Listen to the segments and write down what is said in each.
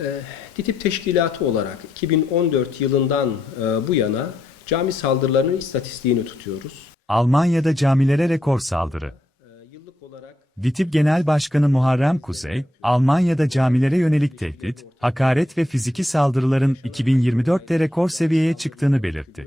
E, DİTİB Teşkilatı olarak 2014 yılından e, bu yana cami saldırılarının istatistiğini tutuyoruz. Almanya'da camilere rekor saldırı. E, Yıllık olarak Genel Başkanı Muharrem Kuzey, Almanya'da camilere yönelik tehdit, hakaret ve fiziki saldırıların 2024'te rekor seviyeye çıktığını belirtti. e,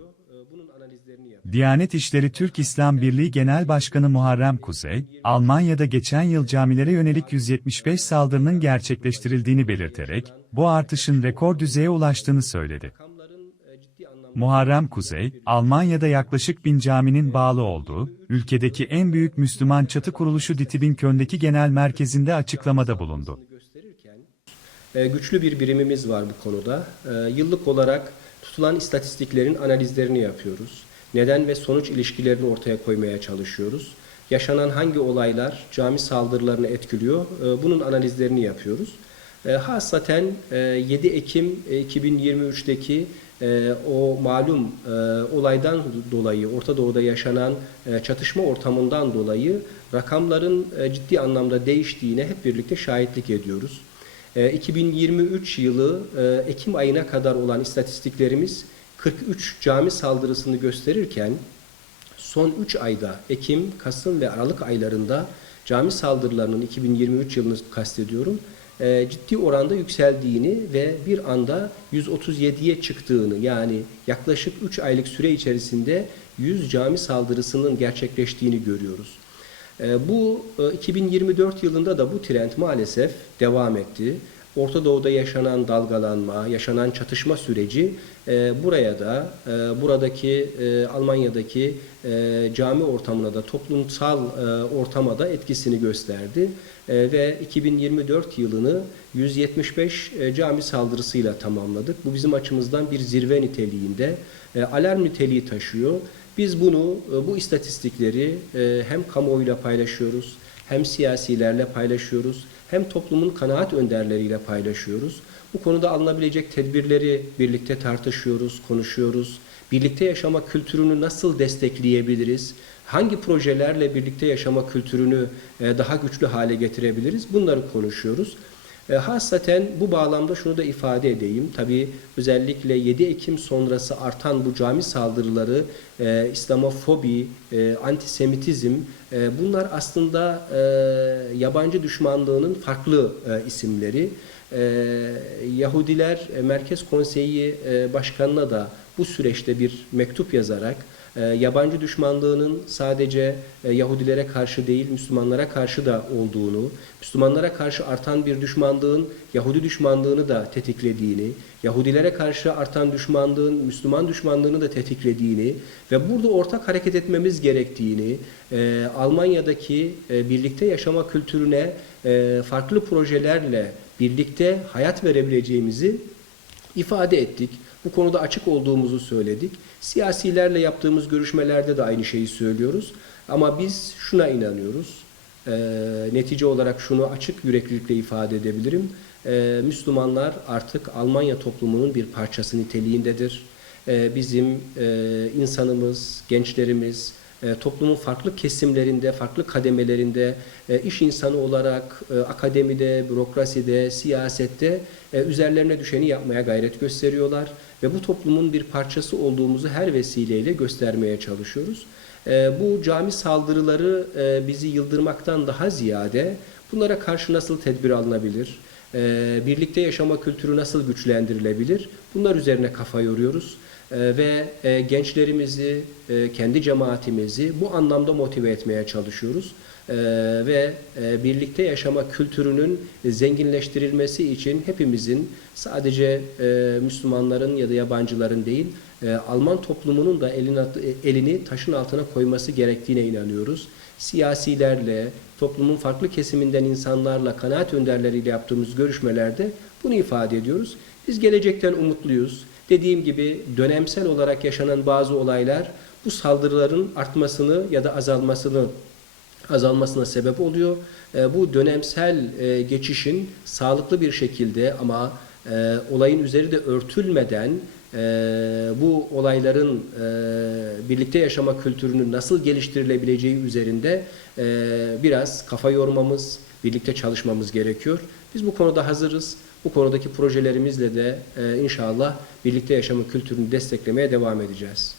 bunun analizlerini yapıyoruz. Diyanet İşleri Türk İslam Birliği Genel Başkanı Muharrem Kuzey, Almanya'da geçen yıl camilere yönelik 175 saldırının gerçekleştirildiğini belirterek, bu artışın rekor düzeye ulaştığını söyledi. Muharrem Kuzey, Almanya'da yaklaşık bin caminin bağlı olduğu, ülkedeki en büyük Müslüman çatı kuruluşu DİTİB'in Köln'deki genel merkezinde açıklamada bulundu. e, güçlü bir birimimiz var bu konuda. E, Yıllık olarak tutulan istatistiklerin analizlerini yapıyoruz. Neden ve sonuç ilişkilerini ortaya koymaya çalışıyoruz. Yaşanan hangi olaylar cami saldırılarını etkiliyor? e, Bunun analizlerini yapıyoruz. E, Hasaten e, 7 Ekim e, 2023'teki e, o malum e, olaydan dolayı, Orta Doğu'da yaşanan e, çatışma ortamından dolayı rakamların e, ciddi anlamda değiştiğine hep birlikte şahitlik ediyoruz. E, 2023 yılı e, Ekim ayına kadar olan istatistiklerimiz 43 cami saldırısını gösterirken son 3 ayda Ekim, Kasım ve Aralık aylarında cami saldırılarının 2023 yılını kastediyorum e, ciddi oranda yükseldiğini ve bir anda 137'ye çıktığını yani yaklaşık 3 aylık süre içerisinde 100 cami saldırısının gerçekleştiğini görüyoruz. E, Bu e, 2024 yılında da bu trend maalesef devam etti. Orta Doğu'da yaşanan dalgalanma, yaşanan çatışma süreci e, buraya da, e, buradaki e, Almanya'daki e, cami ortamına da, toplumsal e, ortama da etkisini gösterdi. E, ve 2024 yılını 175 e, cami saldırısıyla tamamladık. Bu bizim açımızdan bir zirve niteliğinde, e, alarm niteliği taşıyor. Biz bunu, e, bu istatistikleri e, hem kamuoyuyla paylaşıyoruz, hem siyasilerle paylaşıyoruz, hem toplumun kanaat önderleriyle paylaşıyoruz. Bu konuda alınabilecek tedbirleri birlikte tartışıyoruz, konuşuyoruz. Birlikte yaşama kültürünü nasıl destekleyebiliriz? Hangi projelerle birlikte yaşama kültürünü e, daha güçlü hale getirebiliriz? Bunları konuşuyoruz. E, Hasaten bu bağlamda şunu da ifade edeyim. Tabii özellikle 7 Ekim sonrası artan bu cami saldırıları, e, İslamofobi, e, antisemitizm e, bunlar aslında e, yabancı düşmanlığının farklı e, isimleri. E, Yahudiler e, Merkez Konseyi e, Başkanı'na da bu süreçte bir mektup yazarak e, yabancı düşmanlığının sadece e, Yahudilere karşı değil Müslümanlara karşı da olduğunu, Müslümanlara karşı artan bir düşmanlığın Yahudi düşmanlığını da tetiklediğini, Yahudilere karşı artan düşmanlığın Müslüman düşmanlığını da tetiklediğini ve burada ortak hareket etmemiz gerektiğini, e, Almanya'daki e, birlikte yaşama kültürüne farklı projelerle birlikte hayat verebileceğimizi ifade ettik. Bu konuda açık olduğumuzu söyledik. Siyasilerle yaptığımız görüşmelerde de aynı şeyi söylüyoruz. Ama biz şuna inanıyoruz. Ee, netice olarak şunu açık yüreklilikle ifade edebilirim. Ee, Müslümanlar artık Almanya toplumunun bir parçası niteliğindedir. Ee, bizim e, insanımız, gençlerimiz, e, toplumun farklı kesimlerinde, farklı kademelerinde e, iş insanı olarak e, akademide, bürokraside, siyasette e, üzerlerine düşeni yapmaya gayret gösteriyorlar ve bu toplumun bir parçası olduğumuzu her vesileyle göstermeye çalışıyoruz. Bu cami saldırıları bizi yıldırmaktan daha ziyade bunlara karşı nasıl tedbir alınabilir? Birlikte yaşama kültürü nasıl güçlendirilebilir? Bunlar üzerine kafa yoruyoruz. Ee, ve e, gençlerimizi, e, kendi cemaatimizi bu anlamda motive etmeye çalışıyoruz. Ee, ve e, birlikte yaşama kültürünün zenginleştirilmesi için hepimizin sadece Müslümanların ya da yabancıların değil, Alman toplumunun da elini taşın altına koyması gerektiğine inanıyoruz. Siyasilerle, toplumun farklı kesiminden insanlarla, kanaat önderleriyle yaptığımız görüşmelerde bunu ifade ediyoruz. Biz gelecekten umutluyuz. Dediğim gibi dönemsel olarak yaşanan bazı olaylar bu saldırıların artmasını ya da azalmasını azalmasına sebep oluyor. E, bu dönemsel e, geçişin sağlıklı bir şekilde ama e, olayın üzeri de örtülmeden bu olayların birlikte yaşama kültürünün nasıl geliştirilebileceği üzerinde biraz kafa yormamız, birlikte çalışmamız gerekiyor. Biz bu konuda hazırız. Bu konudaki projelerimizle de e, inşallah birlikte yaşamın kültürünü desteklemeye devam edeceğiz.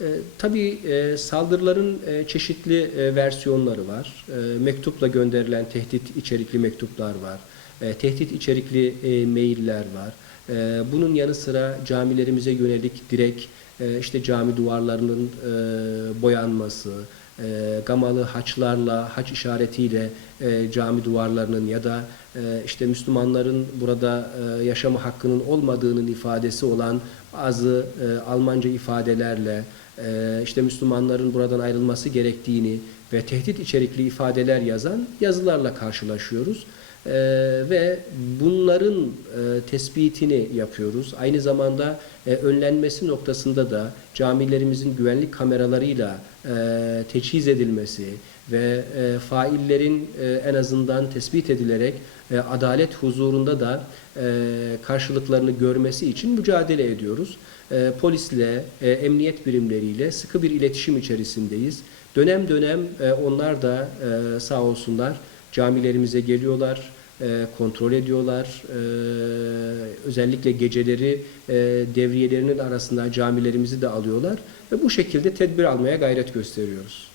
E, tabii e, saldırıların e, çeşitli e, versiyonları var. E, mektupla gönderilen tehdit içerikli mektuplar var. E, tehdit içerikli e, mailler var. E, bunun yanı sıra camilerimize yönelik direkt e, işte cami duvarlarının e, boyanması, e, gamalı haçlarla, haç işaretiyle e, cami duvarlarının ya da e, işte Müslümanların burada e, yaşama hakkının olmadığının ifadesi olan bazı e, Almanca ifadelerle e, işte Müslümanların buradan ayrılması gerektiğini ve tehdit içerikli ifadeler yazan yazılarla karşılaşıyoruz. E, ve bunların e, tespitini yapıyoruz. Aynı zamanda e, önlenmesi noktasında da camilerimizin güvenlik kameralarıyla e, teçhiz edilmesi ve e, faillerin e, en azından tespit edilerek e, adalet huzurunda da e, karşılıklarını görmesi için mücadele ediyoruz. E, polisle, e, emniyet birimleriyle sıkı bir iletişim içerisindeyiz. Dönem dönem e, onlar da e, sağ olsunlar Camilerimize geliyorlar, e, kontrol ediyorlar. E, özellikle geceleri e, devriyelerinin arasında camilerimizi de alıyorlar ve bu şekilde tedbir almaya gayret gösteriyoruz.